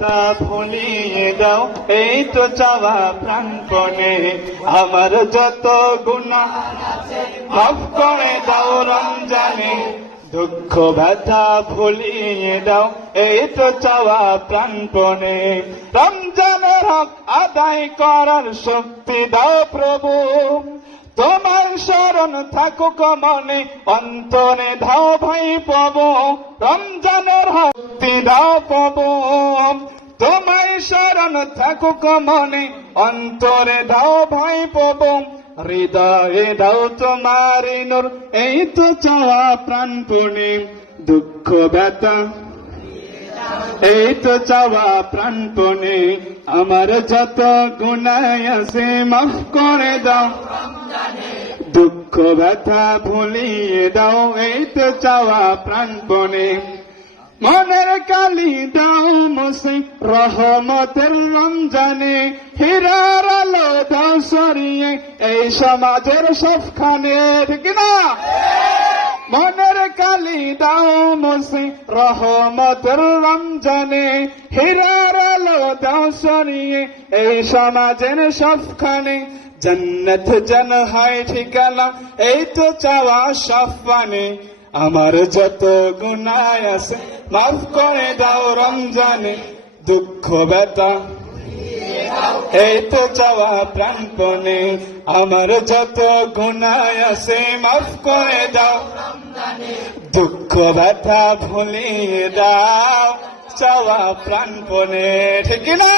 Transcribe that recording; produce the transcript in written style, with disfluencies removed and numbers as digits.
তা ভুলিয়ে দাও, এই তো চাওয়া প্রাণপণে। আমার যত গুনাহ মাফ করে দাও রমজানে। দুঃখ ব্যথা ভুলিয়ে দাও, এই তো চাওয়া প্রাণপণে। রমজানের হক আদায় করার শক্তি দাও প্রভু। তোমার শরণ থাকুক মনে, অন্তরে দাও ভাই পাবো। রমজানের শক্তি দাও পাবো। তোমার শরণ থাকুক মনে, অন্তরে দাও ভাই পাবো। হৃদয়ে দাও তোমার নূর, এই তো চাওয়া প্রাণপণে। দুঃখ ব্যথা এই তো চাওয়া প্রাণপণে। আমার যত গুনাহ আছে মাফ করে দাও, দুঃখ ব্যথা ভুলিয়ে দাও, এই তো চাওয়া প্রাণপণে। মনের কালি দাও মুছে রহমতের রমজানে। হীরার আলো দাও সরিয়ে এই সমাজের সবখানে। ঠিক না? মনের কালি দাও মুছে রহমতের রমজানে। হীরার আলো দাও সরিয়ে এই সমাজের সবখানে। জান্নাত যেন হয় ঠিকানা, এই তো চাওয়া সফানে। আমার যত গুনাহ আছে মাফ করে দাও রমজানে। দুঃখ ব্যথা এই তো চাওয়া প্রাণপণে। আমার যত গুনাহ আছে মাফ করে দাও, দুঃখ ব্যথা ভুলিয়ে দাও, চাওয়া প্রাণপণে। ঠিক না?